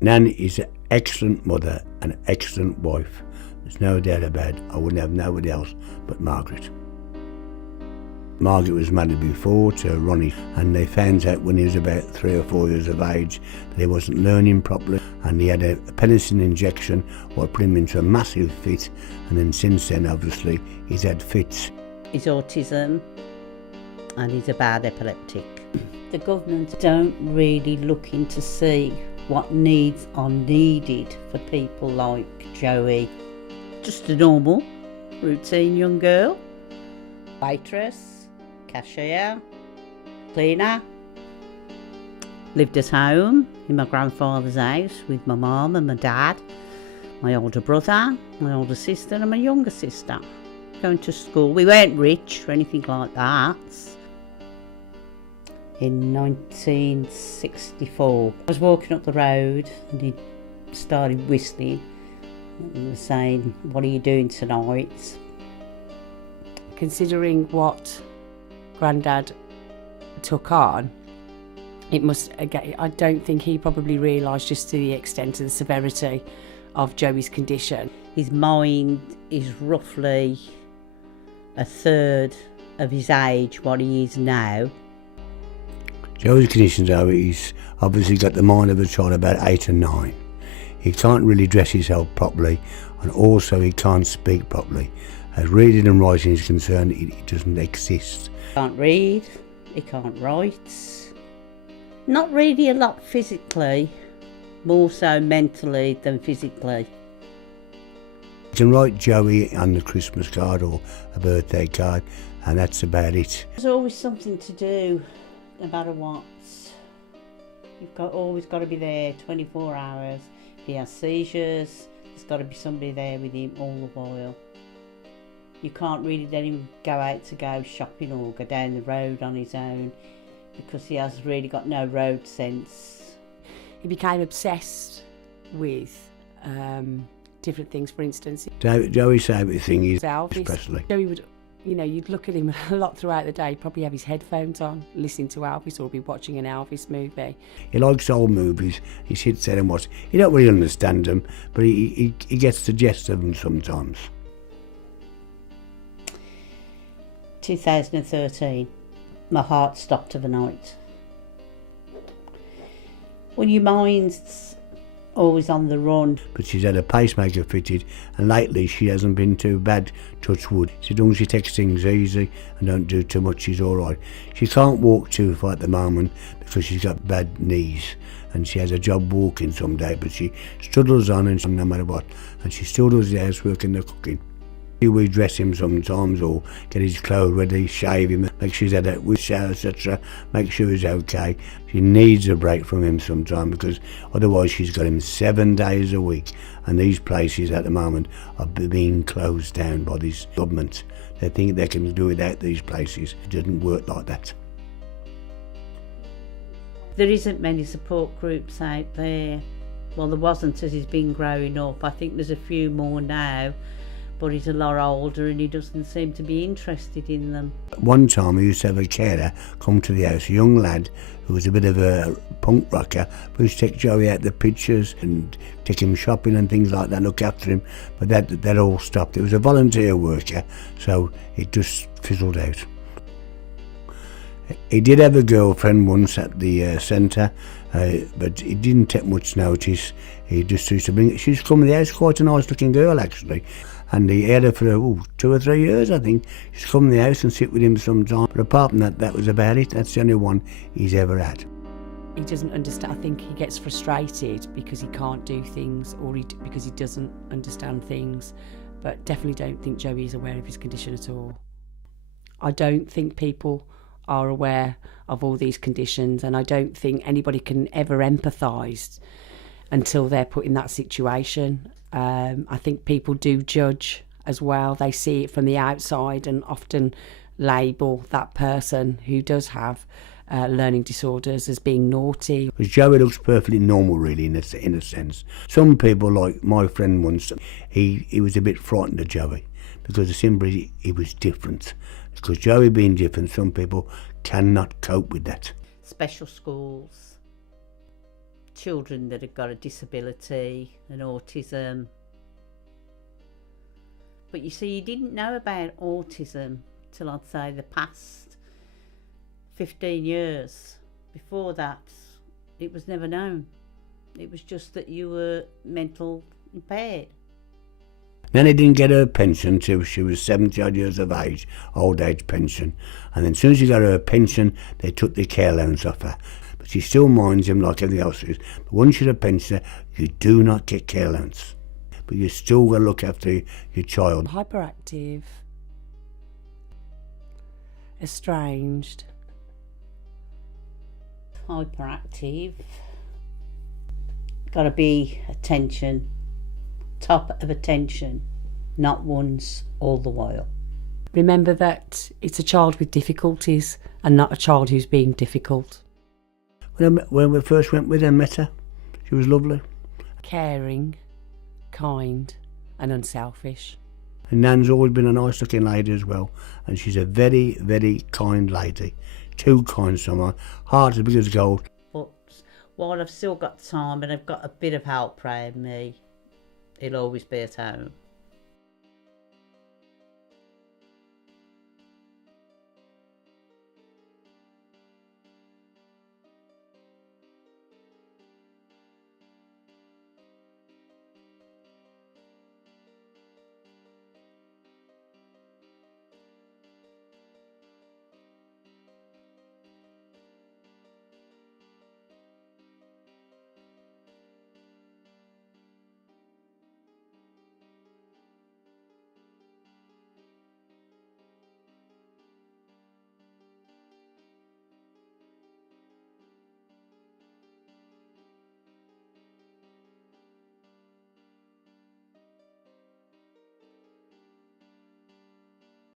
Nan is an excellent mother and an excellent wife. There's no doubt about it. I wouldn't have nobody else but Margaret. Margaret was married before to Ronnie, and they found out when he was about 3 or 4 years of age that he wasn't learning properly, and he had a penicillin injection what put him into a massive fit, and then since then obviously he's had fits. He's autism and he's a bad epileptic. The government don't really look in to see what needs are needed for people like Joey. Just a normal, routine young girl, waitress, cashier, cleaner. Lived at home in my grandfather's house with my mum and my dad, my older brother, my older sister and my younger sister. Going to school. We weren't rich or anything like that. In 1964, I was walking up the road and he started whistling and was saying, "What are you doing tonight?" Considering what Grandad took on, it must, again, I don't think he probably realised just to the extent of the severity of Joey's condition. His mind is roughly a third of his age, what he is now. Joey's conditions are he's obviously got the mind of a child about 8 and 9. He can't really dress himself properly, and also he can't speak properly. As reading and writing is concerned, it doesn't exist. He can't read, he can't write. Not really a lot physically, more so mentally than physically. You can write Joey on the Christmas card or a birthday card, and that's about it. There's always something to do, no matter what. You've always got to be there 24 hours. If he has seizures, there's got to be somebody there with him all the while. You can't really let him go out to go shopping or go down the road on his own because he has really got no road sense. He became obsessed with different things. For instance, Joey's favourite thing is Elvis. Presley. Joey would, you'd look at him a lot throughout the day. He'd probably have his headphones on, listening to Elvis, or be watching an Elvis movie. He likes old movies. He sits there and watches. He don't really understand them, but he gets the gist of them sometimes. 2013, my heart stopped overnight. When your mind's always on the run. But she's had a pacemaker fitted, and lately she hasn't been too bad, touch wood. As long as she takes things easy and don't do too much, she's all right. She can't walk too far at the moment because she's got bad knees, and she has a job walking some day, but she struggles on and no matter what, and she still does the housework and the cooking. We dress him sometimes or get his clothes ready, shave him, make sure he's had a shower, etc., make sure he's okay. She needs a break from him sometime because otherwise she's got him 7 days a week, and these places at the moment are being closed down by this government. They think they can do without these places. It doesn't work like that. There isn't many support groups out there. Well, there wasn't as he's been growing up. I think there's a few more now. But he's a lot older and he doesn't seem to be interested in them. One time we used to have a carer come to the house, a young lad who was a bit of a punk rocker, who used to take Joey out the pictures and take him shopping and things like that, look after him, but that all stopped. It was a volunteer worker, so it just fizzled out. He did have a girlfriend once at the centre, but he didn't take much notice. He just used to bring, she's come to the house, quite a nice looking girl actually. And he had her for 2 or 3 years, I think. She's come in the house and sit with him sometime. But apart from that, that was about it. That's the only one he's ever had. He doesn't understand. I think he gets frustrated because he can't do things or because he doesn't understand things. But definitely don't think Joey is aware of his condition at all. I don't think people are aware of all these conditions, and I don't think anybody can ever empathise until they're put in that situation. I think people do judge as well. They see it from the outside and often label that person who does have learning disorders as being naughty. Because Joey looks perfectly normal, really, in a sense. Some people, like my friend once, he was a bit frightened of Joey because simply he was different. Because Joey being different, some people cannot cope with that. Special schools, children that have got a disability and autism. But you see, you didn't know about autism till I'd say the past 15 years. Before that, it was never known. It was just that you were mental impaired. Nanny didn't get her pension till she was 70 odd years of age, old age pension. And then as soon as she got her pension, they took the care allowance off her. But she still minds him like everything else is. But once you're a pensioner, you do not get care allowance. But you still got to look after your child. Hyperactive, estranged, Hyperactive. Got to be attention, top of attention, not once, all the while. Remember that it's a child with difficulties and not a child who's being difficult. When we first went with her and met her, she was lovely. Caring, kind and unselfish. And Nan's always been a nice looking lady as well. And she's a very, very kind lady. Too kind someone. Heart as big as gold. But while I've still got time and I've got a bit of help around me, he'll always be at home.